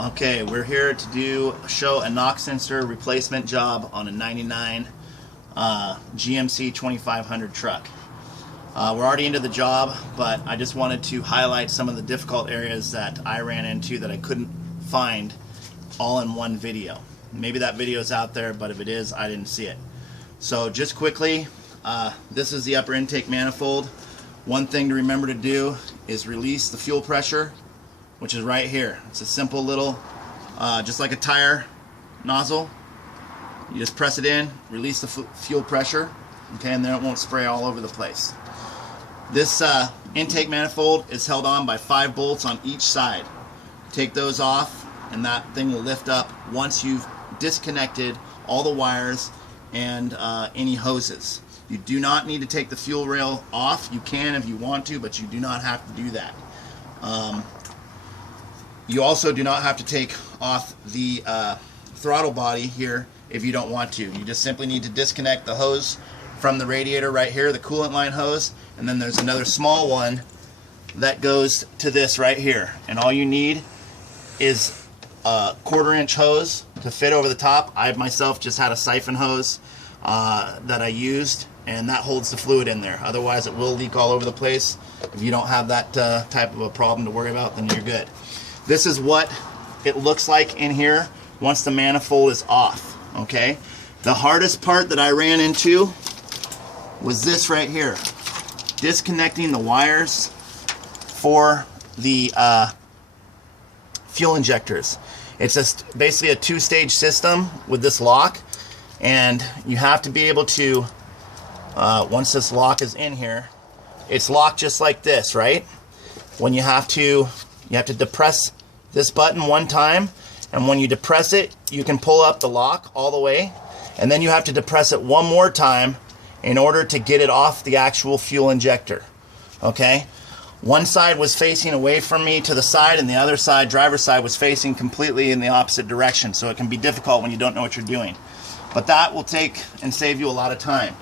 Okay, we're here to show a knock sensor replacement job on a 99 GMC 2500 truck. We're already into the job, but I just wanted to highlight some of the difficult areas that I ran into that I couldn't find all in one video. Maybe that video is out there, but if it is, I didn't see it. So just quickly, this is the upper intake manifold. One thing to remember to do is release the fuel pressure, which is right here. It's a simple little, just like a tire nozzle. You just press it in, release the fuel pressure, okay, and then it won't spray all over the place. This intake manifold is held on by 5 bolts on each side. Take those off and that thing will lift up once you've disconnected all the wires and any hoses. You do not need to take the fuel rail off. You can if you want to, but you do not have to do that. You also do not have to take off the throttle body here if you don't want to. You just simply need to disconnect the hose from the radiator right here, the coolant line hose, and then there's another small one that goes to this right here. And all you need is a 1/4 inch hose to fit over the top. I myself just had a siphon hose that I used, and that holds the fluid in there. Otherwise it will leak all over the place. If you don't have that type of a problem to worry about, then you're good. This is what it looks like in here once the manifold is off, okay? The hardest part that I ran into was this right here. Disconnecting the wires for the fuel injectors. It's basically a 2-stage system with this lock, and you have to be able to, once this lock is in here, it's locked just like this, right? When you have to depress this button one time, and when you depress it, you can pull up the lock all the way, and then you have to depress it one more time in order to get it off the actual fuel injector, okay? One side was facing away from me to the side, and the other side, driver's side, was facing completely in the opposite direction, so it can be difficult when you don't know what you're doing. But that will take and save you a lot of time.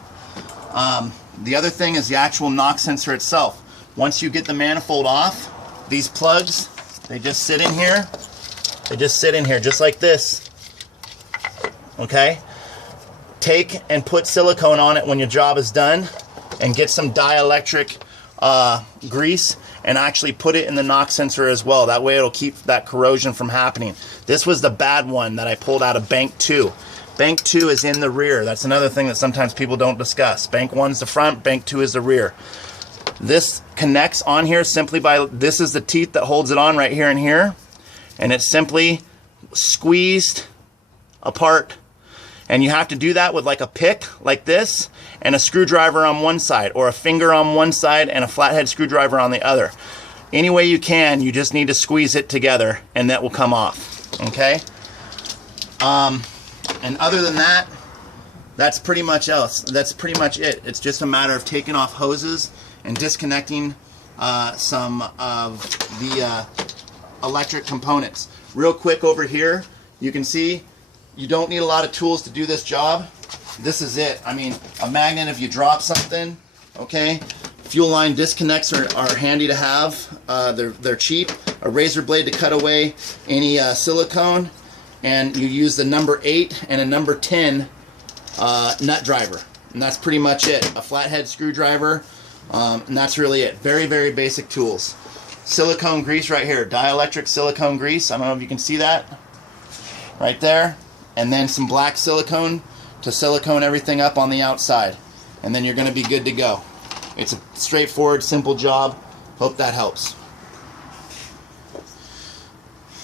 The other thing is the actual knock sensor itself. Once you get the manifold off, these plugs, they just sit in here. They just sit in here just like this, okay? Take and put silicone on it when your job is done, and get some dielectric grease and actually put it in the knock sensor as well. That way it'll keep that corrosion from happening. This was the bad one that I pulled out of bank 2. Bank 2 is in the rear. That's another thing that sometimes people don't discuss. Bank 1's the front, bank 2 is the rear. This connects on here simply by, this is the teeth that holds it on right here and here, and it's simply squeezed apart. And you have to do that with like a pick like this, and a screwdriver on one side, or a finger on one side and a flathead screwdriver on the other. Any way you can, you just need to squeeze it together and that will come off, okay? And other than that, that's pretty much it. It's just a matter of taking off hoses and disconnecting some of the electric components. Real quick over here, you can see you don't need a lot of tools to do this job. This is it. I mean, a magnet if you drop something, okay? Fuel line disconnects are handy to have. They're cheap. A razor blade to cut away any silicone, and you use the number 8 and a number 10 nut driver. And that's pretty much it. A flathead screwdriver, and that's really it. Very, very basic tools. Silicone grease right here. Dielectric silicone grease. I don't know if you can see that. Right there. And then some black silicone to silicone everything up on the outside. And then you're going to be good to go. It's a straightforward, simple job. Hope that helps.